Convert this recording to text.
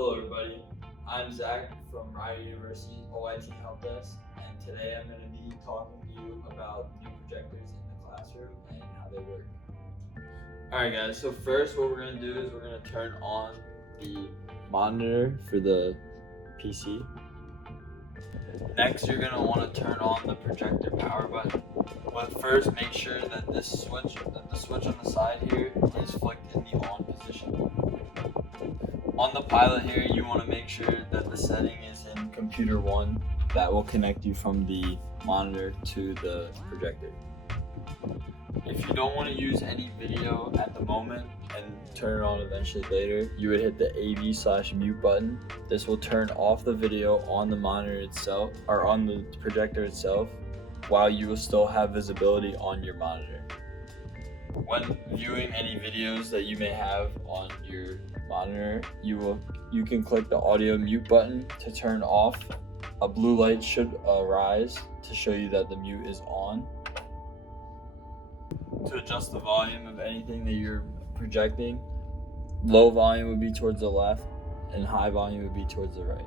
Hello everybody, I'm Zach from Rider University OIT Help Desk, and today I'm going to be talking to you about new projectors in the classroom and how they work. Alright guys, so first what we're going to do is we're going to turn on the monitor for the PC. Next you're going to want to turn on the projector power button, but first make sure that the switch on the side here is flicked in the on position. On the pilot here, you want to make sure that the setting is in computer 1. That will connect you from the monitor to the projector. If you don't want to use any video at the moment and turn it on eventually later, you would hit the AV/mute button. This will turn off the video on the monitor itself, or on the projector itself, while you will still have visibility on your monitor. When viewing any videos that you may have on your monitor, you can click the audio mute button to turn off. A blue light should arise to show you that the mute is on. To adjust the volume of anything that you're projecting, low volume would be towards the left and high volume would be towards the right.